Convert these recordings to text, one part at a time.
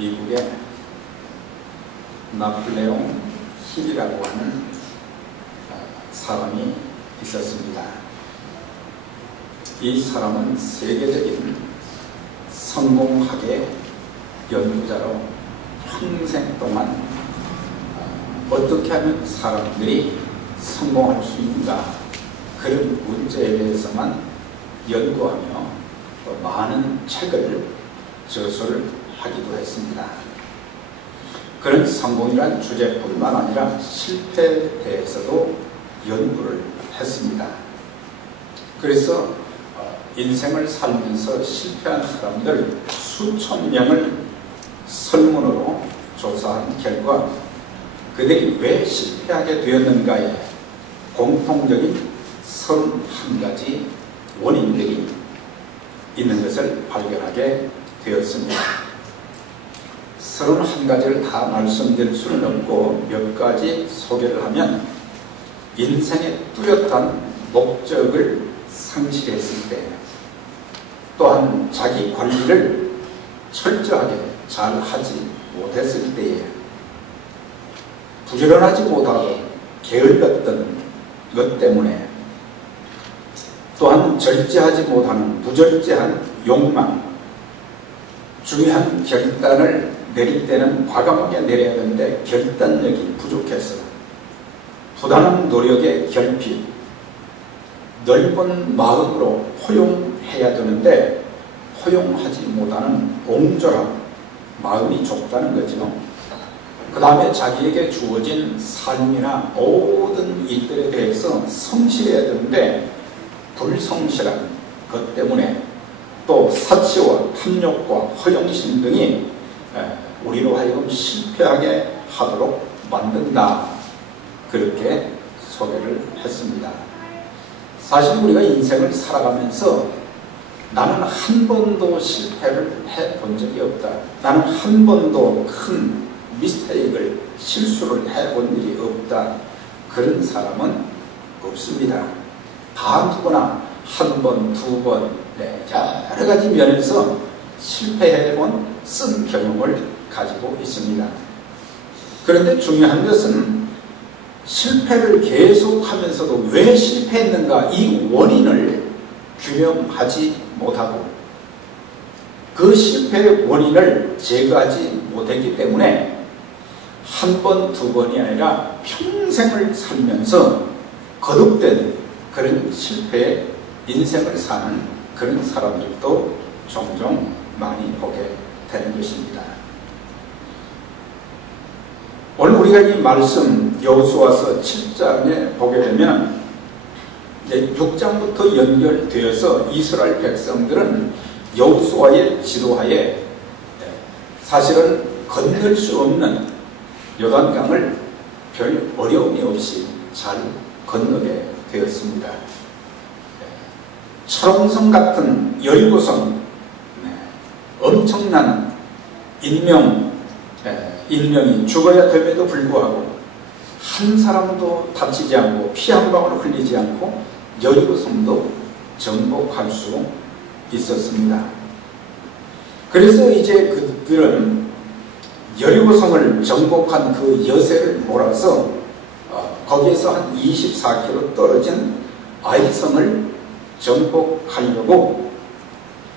미국에 나폴레옹 힐이라고 하는 사람이 있었습니다. 이 사람은 세계적인 성공학의 연구자로 평생 동안 어떻게 하면 사람들이 성공할 수 있는가 그런 문제에 대해서만 연구하며 많은 책을 저서를 하기도 했습니다. 그런 성공이란 주제뿐만 아니라 실패에 대해서도 연구를 했습니다. 그래서 인생을 살면서 실패한 사람들 수천 명을 설문으로 조사한 결과 그들이 왜 실패하게 되었는가에 공통적인 31가지 원인들이 있는 것을 발견하게 되었습니다. 31가지를 다 말씀드릴 수는 없고 몇 가지 소개를 하면 인생의 뚜렷한 목적을 상실했을 때, 또한 자기 관리를 철저하게 잘 하지 못했을 때에, 부지런하지 못하고 게을렀던 것 때문에, 또한 절제하지 못하는 부절제한 욕망, 중요한 결단을 내릴 때는 과감하게 내려야 하는데 결단력이 부족해서, 부단한 노력의 결핍, 넓은 마음으로 포용해야 되는데 포용하지 못하는 옹졸함, 마음이 좁다는 거죠. 그 다음에 자기에게 주어진 삶이나 모든 일들에 대해서 성실해야 되는데 불성실한 것 때문에, 또 사치와 탐욕과 허영심 등이 우리로 하여금 실패하게 하도록 만든다, 그렇게 소개를 했습니다. 사실 우리가 인생을 살아가면서 나는 한 번도 실패를 해본 적이 없다, 나는 한 번도 큰 미스테이크를, 실수를 해본 일이 없다, 그런 사람은 없습니다. 다 누구나 한 번, 두 번, 여러 가지 면에서 실패해본 쓴 경험을 가지고 있습니다. 그런데 중요한 것은 실패를 계속하면서도 왜 실패했는가, 이 원인을 규명하지 못하고 그 실패의 원인을 제거하지 못했기 때문에 한 번, 두 번이 아니라 평생을 살면서 거듭된 그런 실패의 인생을 사는 그런 사람들도 종종 많이 보게 되는 것입니다. 오늘 우리가 이 말씀 여호수아서 7장에 보게 되면 6장부터 연결되어서 이스라엘 백성들은 여호수아의 지도하에 사실은 건널 수 없는 요단강을 별 어려움이 없이 잘 건너게 되었습니다. 철옹성 같은 여리고성, 엄청난 인명이 죽어야 됨에도 불구하고 한 사람도 다치지 않고 피 한 방울 흘리지 않고 여리고성도 정복할 수 있었습니다. 그래서 이제 그들은 여리고성을 정복한 그 여세를 몰아서 거기에서 한 24km 떨어진 아이성을 정복하려고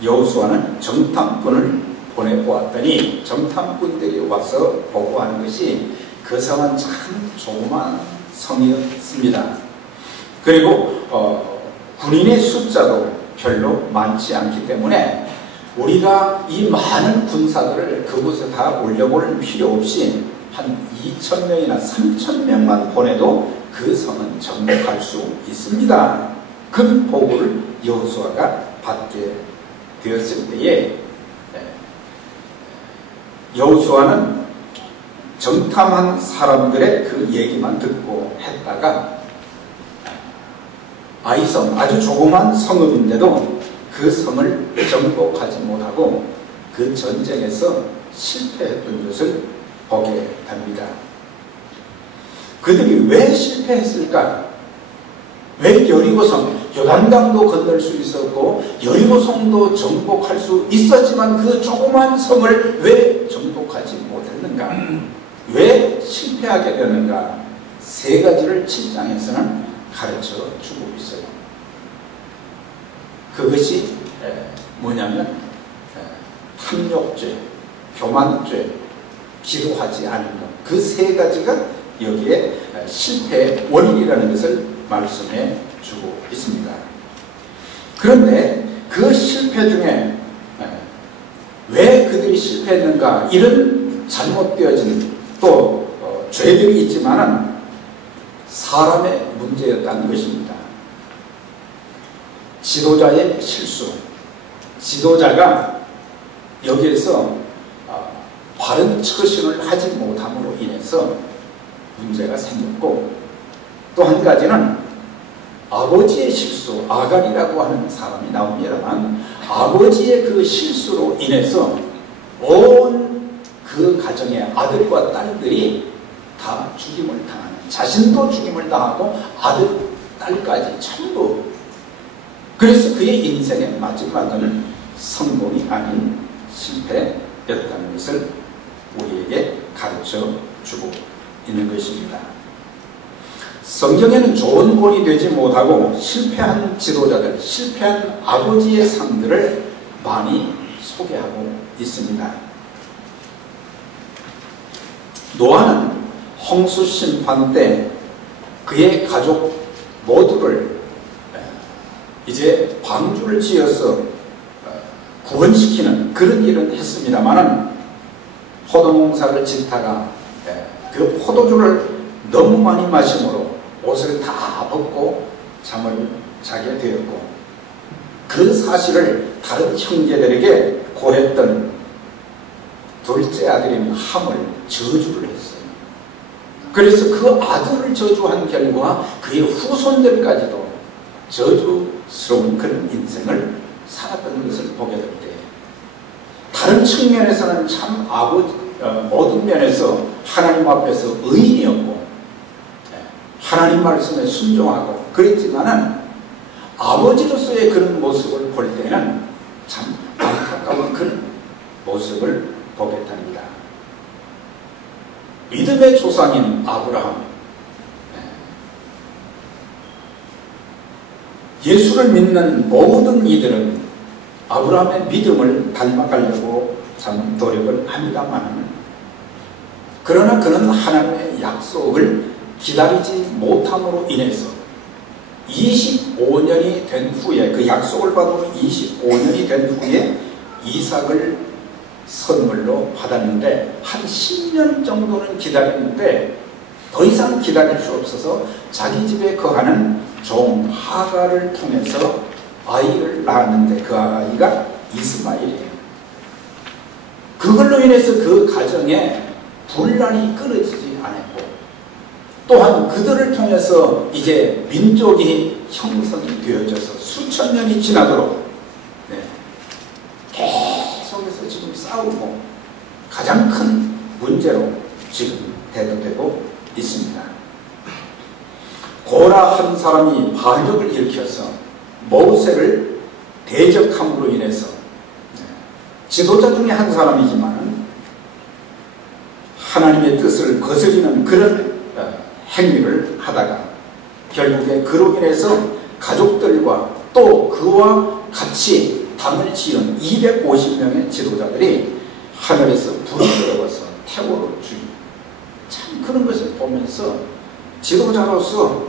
여호수아는 정탐꾼을 보내보았더니 정탐꾼들이 와서 보고하는 것이 그 성은 참 조그만 성이었습니다. 그리고 군인의 숫자도 별로 많지 않기 때문에 우리가 이 많은 군사들을 그곳에 다 올려볼 필요 없이 한 2,000명이나 3,000명만 보내도 그 성은 정복할 수 있습니다. 그 보고를 여호수아가 받게 되었을 때에 여호수아는 정탐한 사람들의 그 얘기만 듣고 했다가 아이성, 아주 조그만 성읍인데도 그 성을 정복하지 못하고 그 전쟁에서 실패했던 것을 보게 됩니다. 그들이 왜 실패했을까? 왜 여리고성, 요단강도 건널 수 있었고 여리고성도 정복할 수 있었지만 그 조그만 성을 왜 정복하지 기록하지 못했는가? 왜 실패하게 되는가? 세 가지를 7장에서는 가르쳐 주고 있어요. 그것이 뭐냐면 탐욕죄, 교만죄, 기도하지 않은 것, 그 세 가지가 여기에 실패의 원인이라는 것을 말씀해 주고 있습니다. 그런데 그 실패 중에 왜 그들이 실패했는가, 이런 잘못되어진 또 죄들이 있지만은 사람의 문제였다는 것입니다. 지도자의 실수, 지도자가 여기에서 바른 처신을 하지 못함으로 인해서 문제가 생겼고, 또 한 가지는 아버지의 실수, 아갈이라고 하는 사람이 나옵니다만, 아버지의 그 실수로 인해서 온 그 가정의 아들과 딸들이 다 죽임을 당하는, 자신도 죽임을 당하고 아들, 딸까지 전부. 그래서 그의 인생의 마지막은 성공이 아닌 실패였다는 것을 우리에게 가르쳐 주고 있는 것입니다. 성경에는 좋은 본이 되지 못하고 실패한 지도자들, 실패한 아버지의 삶들을 많이 소개하고 있습니다. 노아는 홍수 심판 때 그의 가족 모두를 이제 방주를 지어서 구원시키는 그런 일은 했습니다만은, 포도농사를 짓다가 그 포도주를 너무 많이 마심으로 옷을 다 벗고 잠을 자게 되었고, 그 사실을 다른 형제들에게 고했던 둘째 아들인 함을 저주를 했어요. 그래서 그 아들을 저주한 결과 그의 후손들까지도 저주스러운 그런 인생을 살았던 것을 보게 될 때, 다른 측면에서는 참 모든 면에서 하나님 앞에서 의인이었고 하나님 말씀에 순종하고 그랬지만은, 아버지로서의 그런 모습을 볼 때는 참 안타까운 그런 모습을 보게 됩니다. 믿음의 조상인 아브라함, 예수를 믿는 모든 이들은 아브라함의 믿음을 닮아가려고 참 노력을 합니다만, 그러나 그는 하나님의 약속을 기다리지 못함으로 인해서 25년이 된 후에, 그 약속을 받은 25년이 된 후에 이삭을 선물로 받았는데, 한 10년 정도는 기다렸는데 더 이상 기다릴 수 없어서 자기 집에 거하는 종 하갈을 통해서 아이를 낳았는데, 그 아이가 이스마엘이에요. 그걸로 인해서 그 가정에 분란이 끊어지지 않았고, 또한 그들을 통해서 이제 민족이 형성이 되어져서 수천 년이 지나도록 계속해서 지금 싸우고 가장 큰 문제로 지금 대두되고 있습니다. 고라 한 사람이 반역을 일으켜서 모세를 대적함으로 인해서, 지도자 중에 한 사람이지만 하나님의 뜻을 거스리는 그런 행위를 하다가 결국에 그로 인해서 가족들과 또 그와 같이 당을 지은 250명의 지도자들이 하늘에서 불이 들어와서 태워로 죽이고, 참 그런 것을 보면서 지도자로서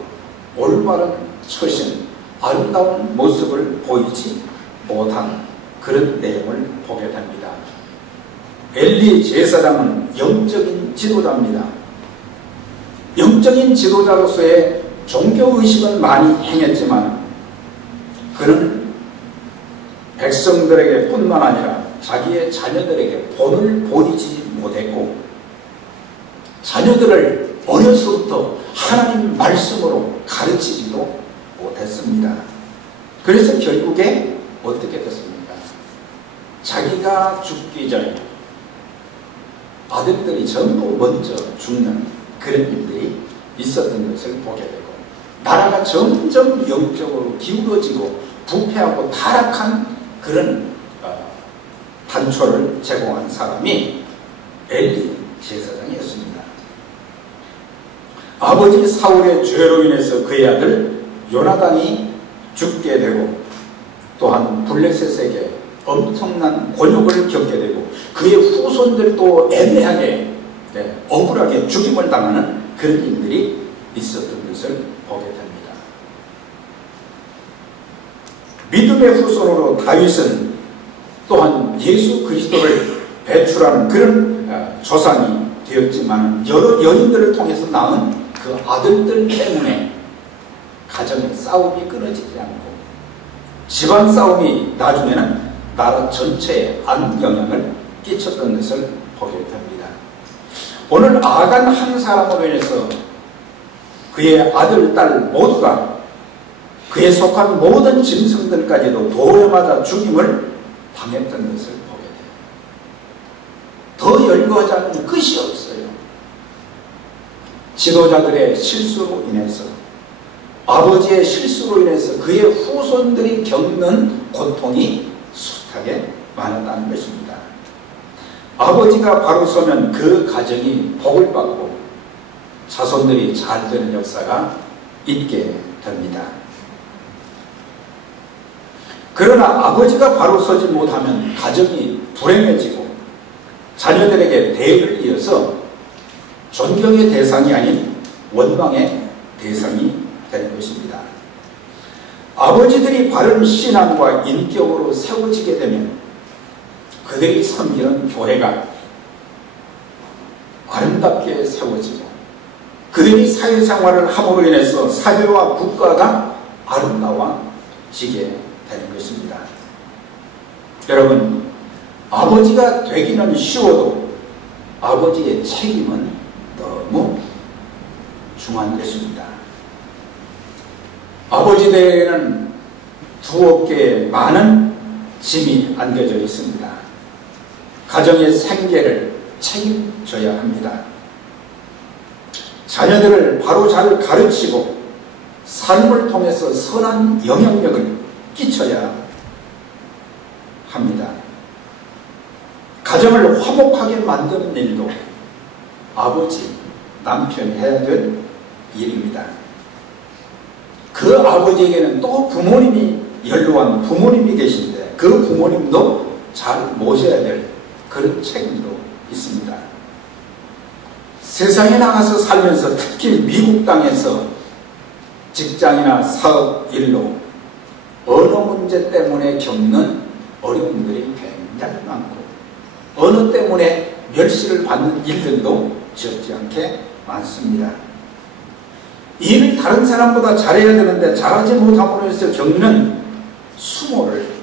올바른 처신, 아름다운 모습을 보이지 못한 그런 내용을 보게 됩니다. 엘리 제사장은 영적인 지도자입니다. 영적인 지도자로서의 종교의식은 많이 행했지만, 그는 백성들에게 뿐만 아니라 자기의 자녀들에게 본을 보이지 못했고, 자녀들을 어려서부터 하나님 말씀으로 가르치지도 못했습니다. 그래서 결국에 어떻게 됐습니까? 자기가 죽기 전에 아들들이 전부 먼저 죽는 그런 일들이 있었던 것을 보게 되고, 나라가 점점 영적으로 기울어지고 부패하고 타락한 그런 단초를 제공한 사람이 엘리 제사장이었습니다. 아버지 사울의 죄로 인해서 그의 아들 요나단이 죽게 되고 또한 블레셋에게 엄청난 곤욕을 겪게 되고 그의 후손들도 애매하게 억울하게 죽임을 당하는 그런 일들이 있었던 것을 보게 됩니다. 믿음의 후손으로 다윗은 또한 예수 그리스도를 배출하는 그런 조상이 되었지만 여러 연인들을 통해서 낳은 그 아들들 때문에 가정의 싸움이 끊어지지 않고 집안 싸움이 나중에는 나라 전체에 안 영향을 끼쳤던 것을 보게 됩니다. 오늘 아간 한 사람으로 인해서 그의 아들, 딸 모두가 그에 속한 모든 짐승들까지도 돌에 맞아 죽임을 당했던 것을 보게 돼요. 더 열거하지 않으면 끝이 없어요. 지도자들의 실수로 인해서 아버지의 실수로 인해서 그의 후손들이 겪는 고통이 숱하게 많았다는 것입니다. 아버지가 바로 서면 그 가정이 복을 받고 자손들이 잘 되는 역사가 있게 됩니다. 그러나 아버지가 바로 서지 못하면 가정이 불행해지고 자녀들에게 대를 이어서 존경의 대상이 아닌 원망의 대상이 되는 것입니다. 아버지들이 바른 신앙과 인격으로 세워지게 되면 그들이 섬기는 교회가 아름답게 세워지고 그들이 사회생활을 함으로 인해서 사회와 국가가 아름다워지게 되는 것입니다. 여러분, 아버지가 되기는 쉬워도 아버지의 책임은 너무 중요한 것입니다. 아버지들에게는 두 어깨에 많은 짐이 안겨져 있습니다. 가정의 생계를 책임져야 합니다. 자녀들을 바로 잘 가르치고 삶을 통해서 선한 영향력을 끼쳐야 합니다. 가정을 화목하게 만드는 일도 아버지, 남편이 해야 될 일입니다. 그 아버지에게는 또 부모님이 연로한 부모님이 계신데 그 부모님도 잘 모셔야 될 그런 책임도 있습니다. 세상에 나가서 살면서 특히 미국 땅에서 직장이나 사업 일로 언어 문제 때문에 겪는 어려움들이 굉장히 많고 언어 때문에 멸시를 받는 일들도 적지 않게 많습니다. 일을 다른 사람보다 잘해야 되는데 잘하지 못함으로 해서 겪는 수모를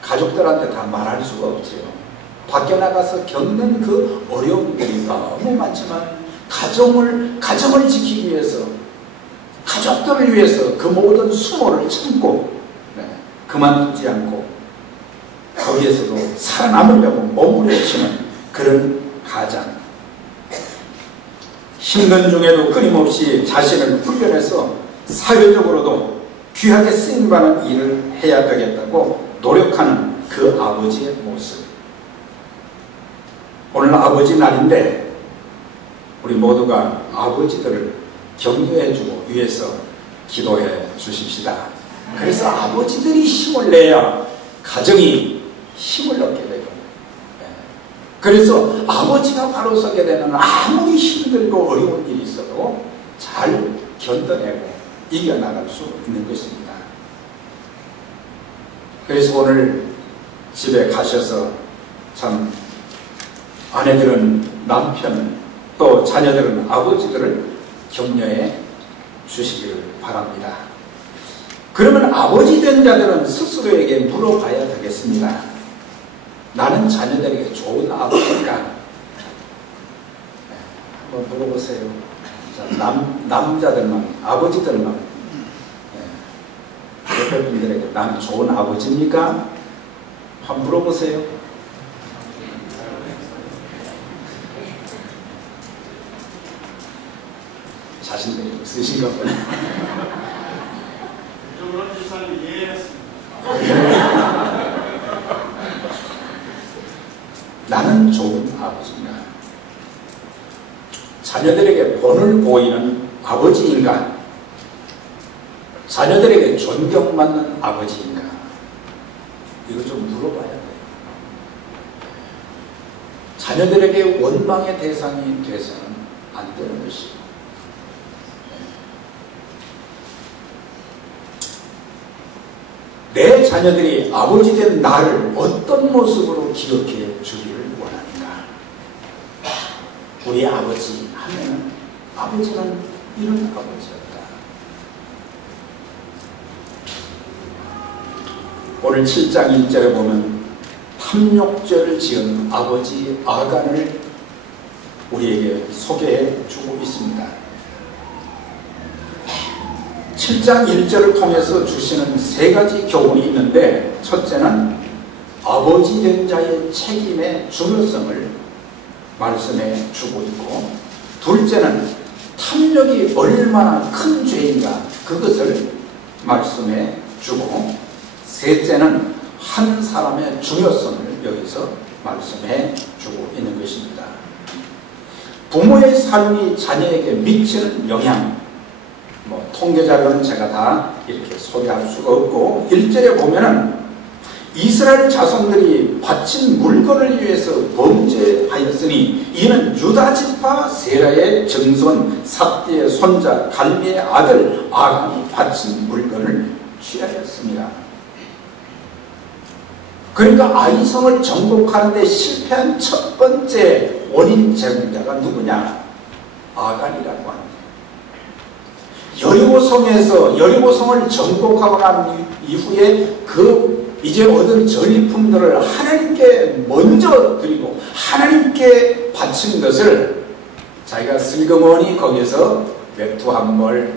가족들한테 다 말할 수가 없지요. 밖에 나가서 겪는 그 어려움들이 너무 많지만 가정을 지키기 위해서 가족들을 위해서 그 모든 수모를 참고 그만두지 않고 거기에서도 살아남으려고 몸부림치는 그런 가장, 힘든 중에도 끊임없이 자신을 훈련해서 사회적으로도 귀하게 쓰임받는 일을 해야 되겠다고 노력하는 그 아버지의 모습. 오늘 아버지 날인데 우리 모두가 아버지들을 격려해주고 위해서 기도해 주십시다. 그래서 아버지들이 힘을 내야 가정이 힘을 얻게 되고, 그래서 아버지가 바로 서게 되는 아무리 힘들고 어려운 일이 있어도 잘 견뎌내고 이겨나갈 수 있는 것입니다. 그래서 오늘 집에 가셔서 참 아내들은 남편을 또 자녀들은 아버지들을 격려해 주시기를 바랍니다. 그러면 아버지 된 자들은 스스로에게 물어봐야 되겠습니다. 나는 자녀들에게 좋은 아버지인가? 한번 물어보세요. 자, 남자들만, 아버지들만 옆에 분들에게 나는 좋은 아버지입니까? 한번 물어보세요. 자신들이 있으신가 보네. 그런 지사님 이해했습니다. 나는 좋은 아버지인가? 자녀들에게 본을 보이는 아버지인가? 자녀들에게 존경받는 아버지인가? 이거 좀 물어봐야 돼요. 자녀들에게 원망의 대상이 돼서는 안 되는 것이고, 내 자녀들이 아버지 된 나를 어떤 모습으로 기억해 주기를 원하는가? 우리 아버지 하면은 아버지는 이런 아버지였다. 오늘 7장 1절에 보면 탐욕죄를 지은 아버지 아간을 우리에게 소개해 주고 있습니다. 7장 1절을 통해서 주시는 세 가지 교훈이 있는데, 첫째는 아버지 된 자의 책임의 중요성을 말씀해 주고 있고, 둘째는 탐욕이 얼마나 큰 죄인가 그것을 말씀해 주고, 셋째는 한 사람의 중요성을 여기서 말씀해 주고 있는 것입니다. 부모의 삶이 자녀에게 미치는 영향, 통계자료는 제가 다 이렇게 소개할 수가 없고, 1절에 보면은 이스라엘 자손들이 바친 물건을 위해서 범죄하였으니 이는 유다 지파 세라의 정손 삽디의 손자 갈미의 아들 아간이 바친 물건을 취하였습니다. 그러니까 아이성을 정복하는 데 실패한 첫 번째 원인 제공자가 누구냐? 아간이라고 합니다. 여리고성에서 여리고성을 정복하고 난 이후에 그 이제 얻은 전리품들을 하나님께 먼저 드리고 하나님께 바친 것을 자기가 슬그머니 거기서 외투 한 벌,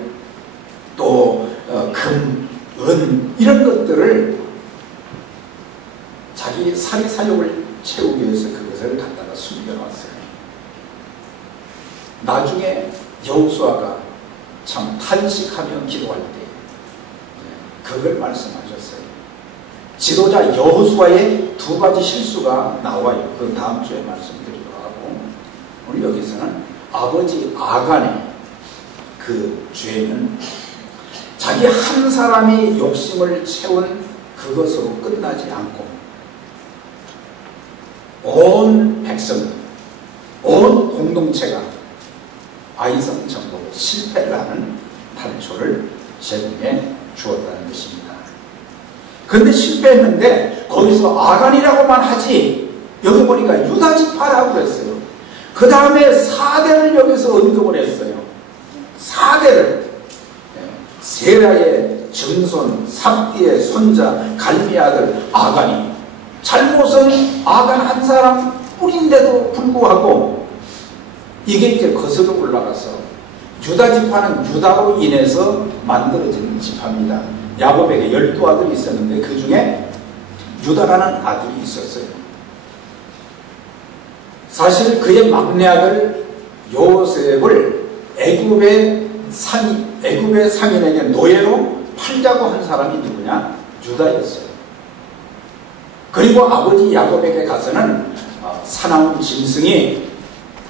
또 금, 은 이런 것들을 자기 사리사욕을 채우기 위해서 그것을 갖다가 숨겨놨어요. 나중에 여호수아가 참 탄식하며 기도할 때 그걸 말씀하셨어요. 지도자 여호수아의 두 가지 실수가 나와요. 그 다음 주에 말씀드리도록 하고, 오늘 여기서는 아버지 아간의 그 죄는 자기 한 사람이 욕심을 채운 그것으로 끝나지 않고 온 백성, 온 공동체가 아이성 정복에 실패를 하는 단초를 제공해 주었다는 것입니다. 그런데 실패했는데 거기서 아간이라고만 하지, 여기 보니까 유다 지파라고 그랬어요. 그 다음에 4대를 여기서 언급을 했어요. 4대를 세라의 정손 삽디의 손자 갈미 아들 아간이, 잘못은 아간 한 사람 뿐인데도 불구하고 이게 이제 거슬러 올라가서 유다 지파는 유다로 인해서 만들어진 지파입니다. 야곱에게 12아들이 있었는데 그 중에 유다라는 아들이 있었어요. 사실 그의 막내 아들 요셉을 애굽의 상인에게 노예로 팔자고 한 사람이 누구냐? 유다였어요. 그리고 아버지 야곱에게 가서는 사나운 짐승이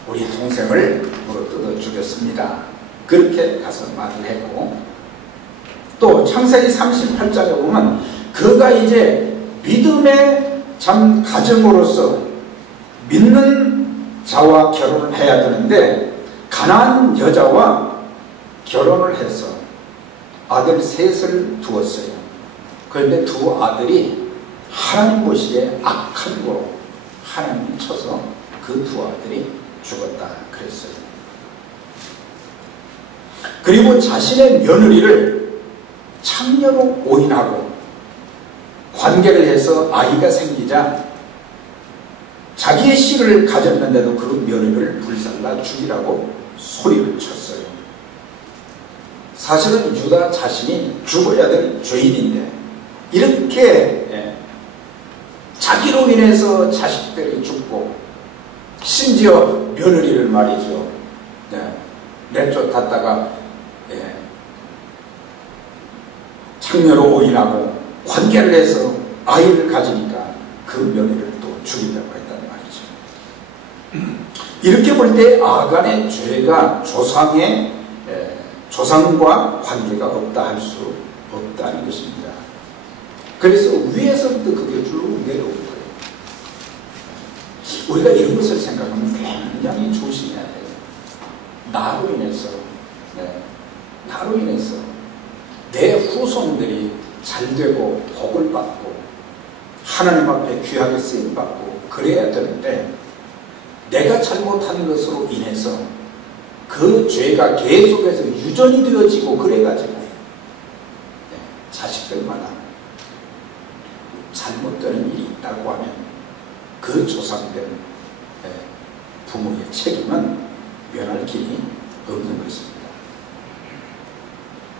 우리 동생을 물어뜯어 죽였습니다. 그렇게 가서 말을 했고, 또 창세기 38장에 보면 그가 이제 믿음의 참 가정으로서 믿는 자와 결혼을 해야 되는데 가나안 여자와 결혼을 해서 아들 셋을 두었어요. 그런데 두 아들이 하나님 보시기에 악한 거로 하나님이 쳐서 그 두 아들이 죽었다 그랬어요. 그리고 자신의 며느리를 창녀로 오인하고 관계를 해서 아이가 생기자 자기의 씨를 가졌는데도 그 며느리를 불살라 죽이라고 소리를 쳤어요. 사실은 유다 자신이 죽어야 될 죄인인데 이렇게 자기로 인해서 자식들이 죽고 심지어 며느리를 말이죠, 내쫓았다가 창녀로 오인하고 관계를 해서 아이를 가지니까 그 며느리를 또 죽인다고 했단 말이죠. 이렇게 볼 때 아간의 죄가 조상과 관계가 없다 할 수 없다는 것입니다. 그래서 위에서부터 그게 쭉 내려오는 거예요. 우리가 이런 것을 생각하면 굉장히 조심해야 돼요. 나로 인해서 내 후손들이 잘 되고 복을 받고 하나님 앞에 귀하게 쓰임 받고 그래야 되는데, 내가 잘못한 것으로 인해서 그 죄가 계속해서 유전이 되어지고 그래가지고 자식들마다 잘못되는 일이 있다고 하면 그 조상된 부모의 책임은 면할 길이 없는 것입니다.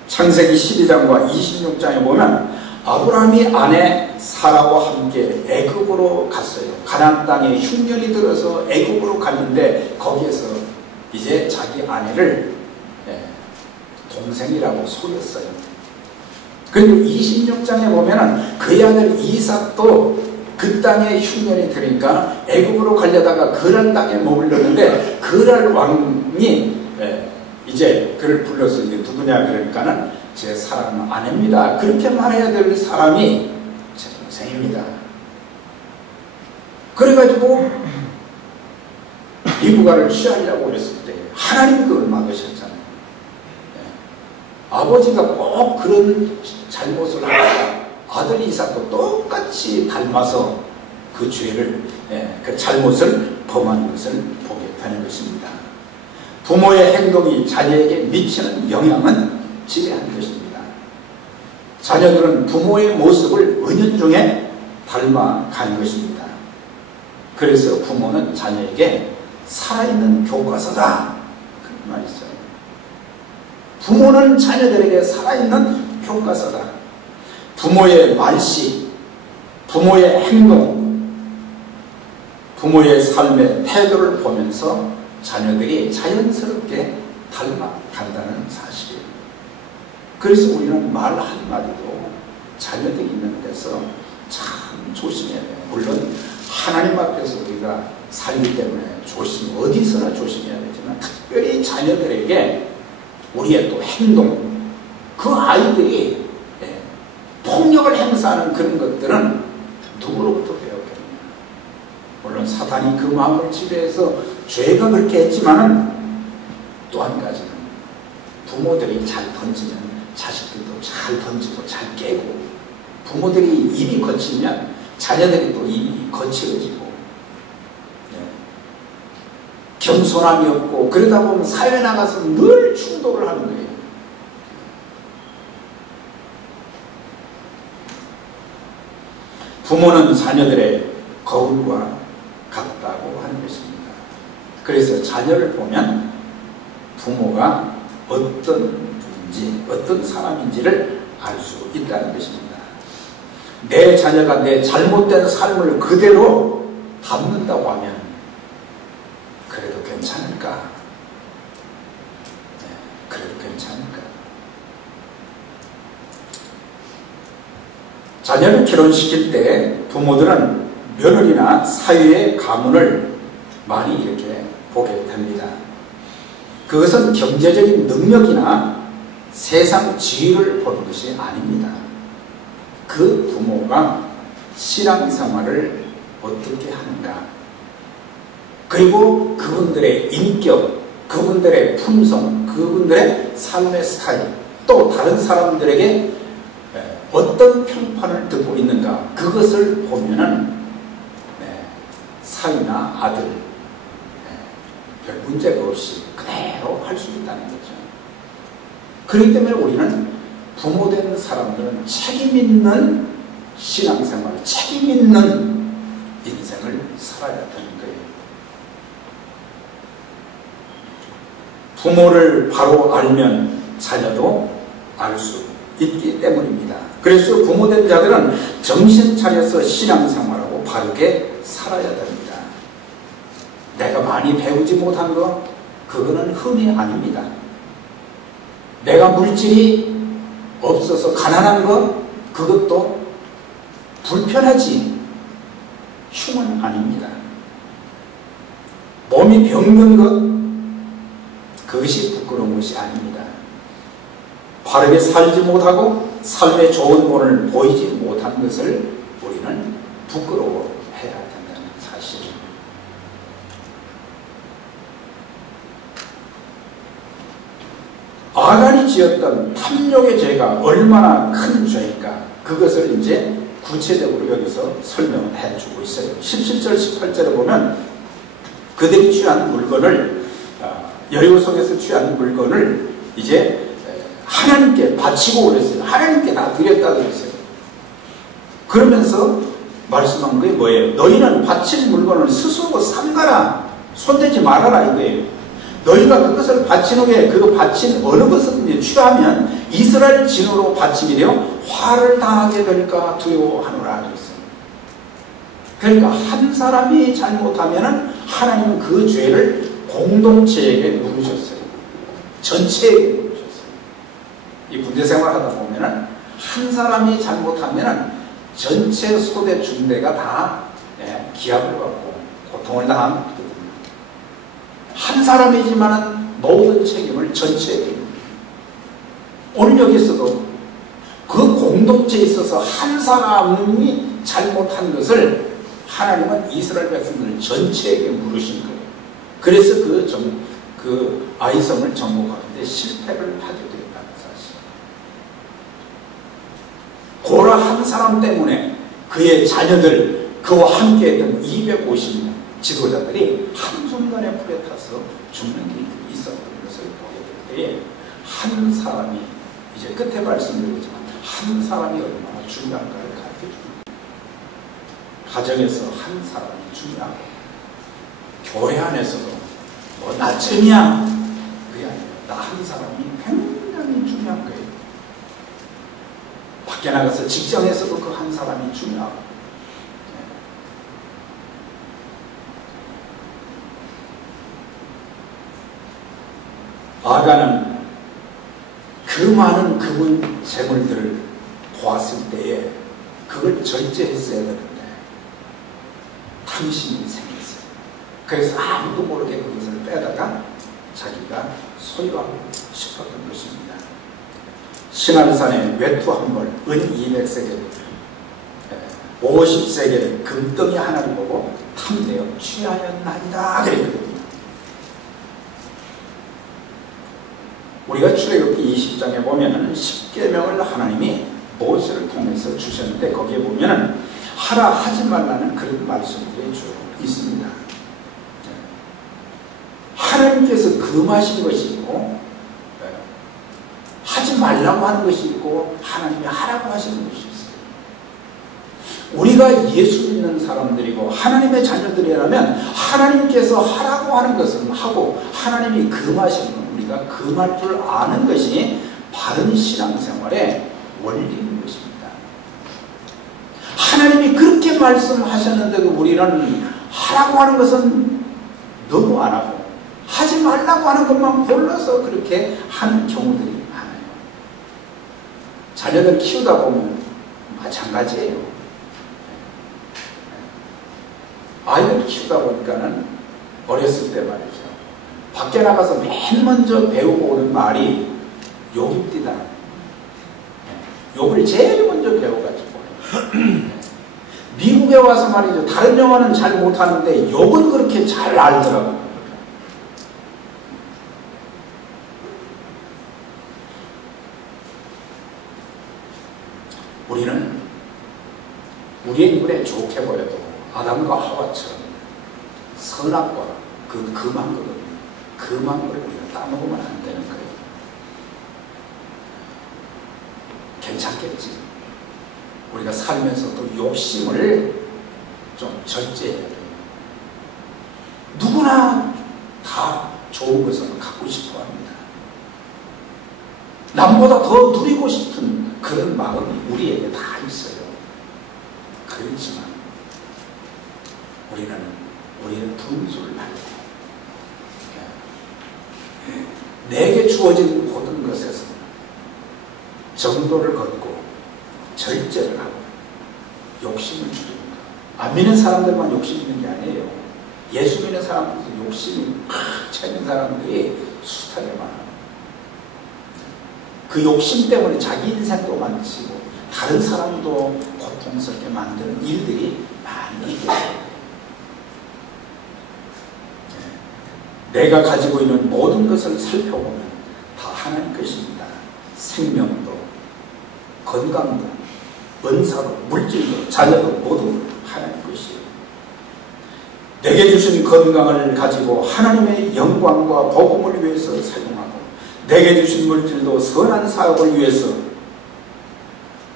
창세기 12장과 26장에 보면 아브라함이 아내 사라와 함께 애굽으로 갔어요. 가나안 땅에 흉년이 들어서 애굽으로 갔는데 거기에서 이제 자기 아내를 동생이라고 속였어요. 그리고 26장에 보면 그의 아들 이삭도 그 땅에 흉년이 들으니까 애굽으로 가려다가 그랄 땅에 머물렀는데 그랄 왕이 이제 그를 불러서 이제 누구냐 그러니까는 제 사랑하는 아내입니다. 그렇게 말해야 될 사람이 제 동생입니다. 그래가지고 리브가를 취하려고 했을 때 하나님이 그걸 막으셨잖아요. 아버지가 꼭 그런 잘못을 하다가 아들 이삭도 똑같이 닮아서 그 죄를, 그 잘못을 범하는 것을 보게 되는 것입니다. 부모의 행동이 자녀에게 미치는 영향은 지배하는 것입니다. 자녀들은 부모의 모습을 은연중에 닮아가는 것입니다. 그래서 부모는 자녀에게 살아있는 교과서다, 그런 말이 있어요. 부모는 자녀들에게 살아있는 교과서다. 부모의 말씨, 부모의 행동, 부모의 삶의 태도를 보면서 자녀들이 자연스럽게 닮아간다는 사실이에요. 그래서 우리는 말 한마디도 자녀들이 있는 데서 참 조심해야 돼요. 물론 하나님 앞에서 우리가 살기 때문에 어디서나 조심해야 되지만 특별히 자녀들에게 우리의 또 행동, 그 아이들이 폭력을 행사하는 그런 것들은 누구로부터 배웠겠느냐. 물론 사단이 그 마음을 지배해서 죄가 그렇게 했지만은 또 한 가지는 부모들이 잘 던지면 자식들도 잘 던지고 잘 깨고, 부모들이 입이 거치면 자녀들이 또 입이 거칠어지고, 겸손함이 없고 그러다 보면 사회에 나가서 늘 충돌을 하는 거예요. 부모는 자녀들의 거울과 같다고 하는 것입니다. 그래서 자녀를 보면 부모가 어떤 분인지, 어떤 사람인지를 알 수 있다는 것입니다. 내 자녀가 내 잘못된 삶을 그대로 담는다고 하면 그래도 괜찮을까? 그래도 괜찮을까? 자녀를 결혼시킬 때 부모들은 며느리나 사위의 가문을 많이 이렇게 보게 됩니다. 그것은 경제적인 능력이나 세상 지위를 보는 것이 아닙니다. 그 부모가 신앙생활을 어떻게 하는가, 그리고 그분들의 인격, 그분들의 품성, 그분들의 삶의 스타일, 또 다른 사람들에게 어떤 평판을 듣고 있는가, 그것을 보면은 사위나 아들 별 문제가 없이 그대로 할 수 있다는 거죠. 그렇기 때문에 우리는 부모되는 사람들은 책임 있는 신앙생활, 책임 있는 인생을 살아야 되는 거예요. 부모를 바로 알면 자녀도 알 수 있기 때문입니다. 그래서 부모된 자들은 정신 차려서 신앙생활하고 바르게 살아야 됩니다. 내가 많이 배우지 못한 거, 그거는 흠이 아닙니다. 내가 물질이 없어서 가난한 거, 그것도 불편하지 흉은 아닙니다. 몸이 병든 것, 그것이 부끄러운 것이 아닙니다. 바르게 살지 못하고 삶의 좋은 본을 보이지 못한 것을 우리는 부끄러워해야 된다는 사실입니다. 아간이 지었던 탐욕의 죄가 얼마나 큰 죄인가, 그것을 이제 구체적으로 여기서 설명해 주고 있어요. 17절 18절에 보면 그들이 취한 물건을, 여리고 성에서 취한 물건을 이제 하나님께 바치고 그랬어요. 하나님께 다 드렸다 그랬어요. 그러면서 말씀한 게 뭐예요? 너희는 바친 물건을 스스로 삼가라, 손대지 말아라 이거예요. 너희가 그것을 바친 후에 그 바친 어느 것을 취하면 이스라엘 진으로 바치미되어 화를 당하게 될까 두려워하노라 그랬어요. 그러니까 한 사람이 잘못하면 하나님은 그 죄를 공동체에게 물으셨어요. 전체에게 물으셨어요. 이 군대 생활하다 보면은 한 사람이 잘못하면은 전체 소대 중대가 다 기합을 받고 고통을 당합니다. 한 사람이지만은 모든 책임을 전체에게 묻습니다. 오늘 여기서도 그 공동체에 있어서 한 사람이 잘못한 것을 하나님은 이스라엘 백성들 전체에게 물으신 거예요. 그래서 그 아이성을 정복하는데 실패를 하게 되었다는 사실. 고라 한 사람 때문에 그의 자녀들, 그와 함께했던 250명 지도자들이 한순간에 불에 타서 죽는 일이 있었던 것을 보게 될 때에 한 사람이, 이제 끝에 말씀드리지만 한 사람이 얼마나 중요한가를 가르쳐줍니다. 가정에서 한 사람이 중요하고, 교회 안에서도 뭐 나쯤이야 그게 아니에요. 나 한 사람이 굉장히 중요한 거예요. 밖에 나가서 직장에서도 그 한 사람이 중요하고, 아간은 그 많은 금은 재물들을 보았을 때에 그걸 절제했어야 되는데 탐심이 생겼어요. 그래서 아무도 모르게 그것을 빼다가 자기가 소유하고 싶었던 것입니다. 신안산에 외투 한 벌, 은 200세겔, 50세겔 금덩이 하나를 보고 탐내어 취하였나이다 그랬거든요. 우리가 출애굽기 20장에 보면은 10계명을 하나님이 모세를 통해서 주셨는데 거기에 보면은 하라 하지 말라는 그런 말씀들이 쭉 있습니다. 하나님께서 금하신 것이 있고 하지 말라고 하는 것이 있고 하나님이 하라고 하시는 것이 있어요. 우리가 예수 믿는 사람들이고 하나님의 자녀들이라면 하나님께서 하라고 하는 것은 하고 하나님이 금하시는 것, 우리가 금할 줄 아는 것이 바른 신앙생활의 원리인 것입니다. 하나님이 그렇게 말씀하셨는데도 우리는 하라고 하는 것은 너무 안 하고 하지 말라고 하는 것만 골라서 그렇게 하는 경우들이 많아요. 자녀들 키우다 보면 마찬가지예요. 아이들 키우다 보니까는 어렸을 때 말이죠. 밖에 나가서 맨 먼저 배우고 오는 말이 욕입니다. 욕을 제일 먼저 배워가지고 미국에 와서 말이죠. 다른 영어는 잘 못하는데 욕은 그렇게 잘 알더라고요. 우리는 우리의 눈에 좋게 보여도 아담과 하와처럼 선악과 그 금한 거거든요. 금한 걸 우리가 따먹으면 안 되는 거예요. 괜찮겠지. 우리가 살면서도 욕심을 좀 절제해야 돼요. 누구나 다 좋은 것을 갖고 싶어 합니다. 남보다 더 누리고 싶은 그런 마음이 우리에게 다 있어요. 그렇지만 우리는 우리의 분수를 알고 내게 주어진 모든 것에서 정도를 걷고 절제를 하고 욕심을 줄이는 것. 안 믿는 사람들만 욕심 있는 게 아니에요. 예수 믿는 사람들도 욕심이 팍 차있는 사람들이 숱하게 많아요. 그 욕심 때문에 자기 인생도 망치고 다른 사람도 고통스럽게 만드는 일들이 많이 있어요. 내가 가지고 있는 모든 것을 살펴보면 다 하나님 것입니다. 생명도, 건강도, 은사도, 물질도, 자녀도 모두 하나님 것이에요. 내게 주신 건강을 가지고 하나님의 영광과 복음을 위해서 사용하고, 내게 주신 물질도 선한 사업을 위해서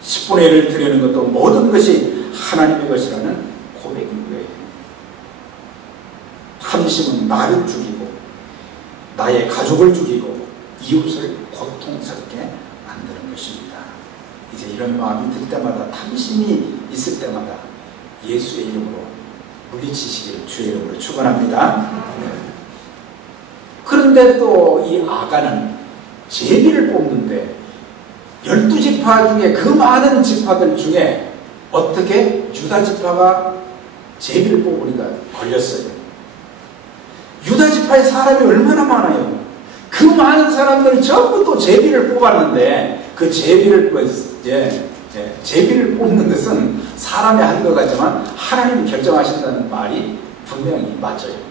10분의 1을 드리는 것도 모든 것이 하나님의 것이라는 고백인 거예요. 탐심은 나를 죽이고 나의 가족을 죽이고 이웃을 고통스럽게 만드는 것입니다. 이제 이런 마음이 들 때마다, 탐심이 있을 때마다 예수의 이름으로 물리치시기를 주의 이름으로 축원합니다. 그런데 또 이 아간은 제비를 뽑는데 12지파 중에 그 많은 지파들 중에 어떻게 유다지파가 제비를 뽑으니까 걸렸어요. 유다지파의 사람이 얼마나 많아요. 그 많은 사람들은 전부 또 제비를 뽑았는데, 그 제비를 뽑는 것은 사람이 한 것 같지만 하나님이 결정하신다는 말이 분명히 맞아요.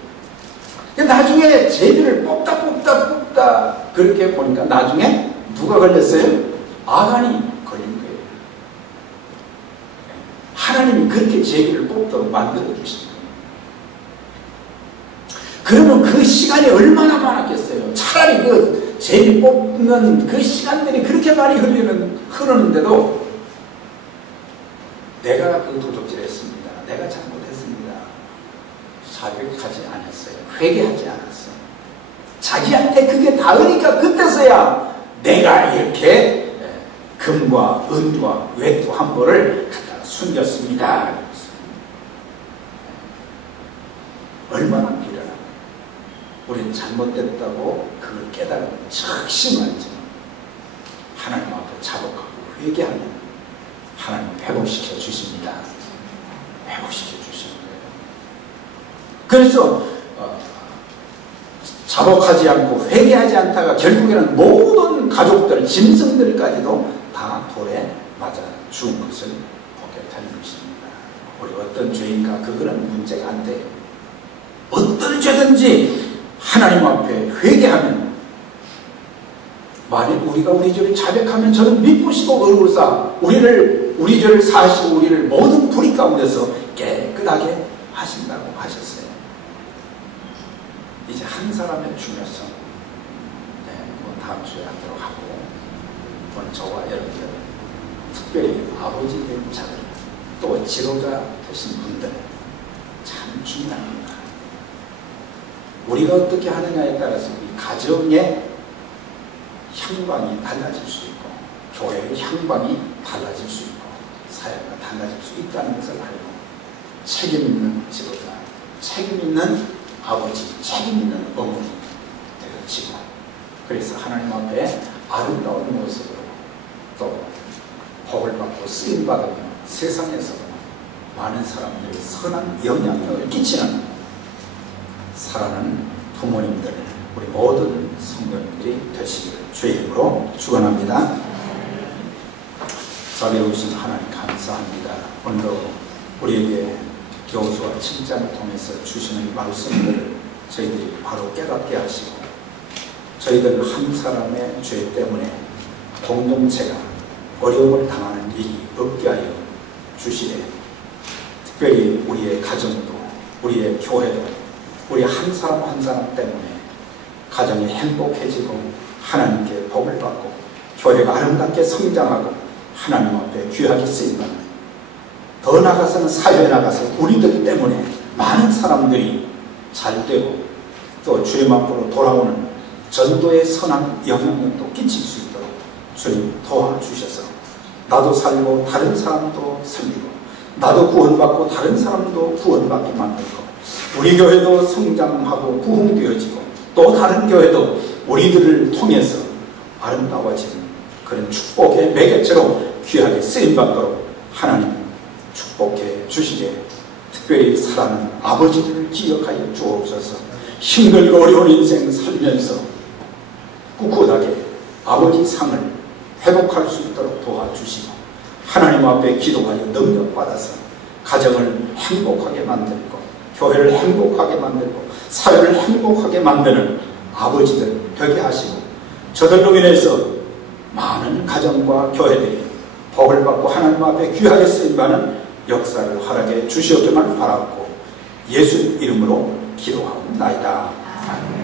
나중에 제비를 뽑다 그렇게 보니까 나중에 누가 걸렸어요? 아간이 걸린 거예요. 하나님이 그렇게 제비를 뽑도록 만들어 주신 거예요. 그러면 그 시간이 얼마나 많았겠어요. 차라리 그 제비 뽑는 그 시간들이 그렇게 많이 흐르는데도 내가 그 도적질했습니다, 내가 잘못했습니다, 자백하지 않았어요. 회개하지 않았어요. 자기한테 그게 닿으니까 그때서야 내가 이렇게 금과 은과 외투 한 벌을 갖다가 숨겼습니다. 얼마나 미련한 거예요. 우리는 잘못됐다고 그걸 깨달으면 즉시 말이죠. 하나님 앞에 자복하고 회개하면 하나님 회복시켜 주십니다. 회복시켜 주시는 거예요. 그래서 자복하지 않고 회개하지 않다가 결국에는 모든 가족들, 짐승들까지도 다 돌에 맞아 죽은 것을 보게 되는 것입니다. 우리 어떤 죄인가 그거는 문제가 안 돼요. 어떤 죄든지 하나님 앞에 회개하면, 만일 우리가 우리 죄를 자백하면 저는 미쁘시고 의로우사 우리 죄를 사하시고 우리를 모든 불의 가운데서 깨끗하게 하신다고 하셨어요. 이제 한 사람의 중요성, 다음 주에 하도록 하고, 오늘 저와 여러분들, 특별히 아버지 된 자들, 또 지도자 되신 분들 참 중요합니다. 우리가 어떻게 하느냐에 따라서 우리 가정의 향방이 달라질 수 있고, 교회의 향방이 달라질 수 있고, 사회가 달라질 수 있다는 것을 알고, 책임 있는 지도자, 책임 있는 아버지, 책임 있는 어머니 되어지고, 그래서 하나님 앞에 아름다운 모습으로 또 복을 받고 쓰임 받으며 세상에서 많은 사람들이 선한 영향력을 끼치는 사랑하는 부모님들, 우리 모든 성도님들이 되시기를 주의 이름으로 축원합니다. 자비로우신 하나님 감사합니다. 오늘도 우리에게 여호수아 7장을 통해서 주시는 말씀들을 저희들이 바로 깨닫게 하시고, 저희들 한 사람의 죄 때문에 공동체가 어려움을 당하는 일이 없게 하여 주시되, 특별히 우리의 가정도, 우리의 교회도, 우리 한 사람 한 사람 때문에 가정이 행복해지고 하나님께 복을 받고 교회가 아름답게 성장하고 하나님 앞에 귀하게 쓰임받는, 더 나아가서는 사회에 나가서 우리들 때문에 많은 사람들이 잘되고 또 주님 앞으로 돌아오는 전도의 선한 영향력도 끼칠 수 있도록 주님 도와주셔서, 나도 살고 다른 사람도 살리고, 나도 구원받고 다른 사람도 구원받게 만들고, 우리 교회도 성장하고 부흥되어지고 또 다른 교회도 우리들을 통해서 아름다워지는 그런 축복의 매개체로 귀하게 쓰임받도록 하나님 축복해 주시게, 특별히 사랑하는 아버지들을 기억하여 주옵소서. 힘들고 어려운 인생 살면서 꿋꿋하게 아버지 상을 회복할 수 있도록 도와주시고 하나님 앞에 기도하여 능력받아서 가정을 행복하게 만들고 교회를 행복하게 만들고 사회를 행복하게 만드는 아버지들 되게 하시고 저들로 인해서 많은 가정과 교회들이 복을 받고 하나님 앞에 귀하게 쓰임받는 역사를 허락해 주시옵기만 바라고 예수 이름으로 기도하옵나이다. 아멘.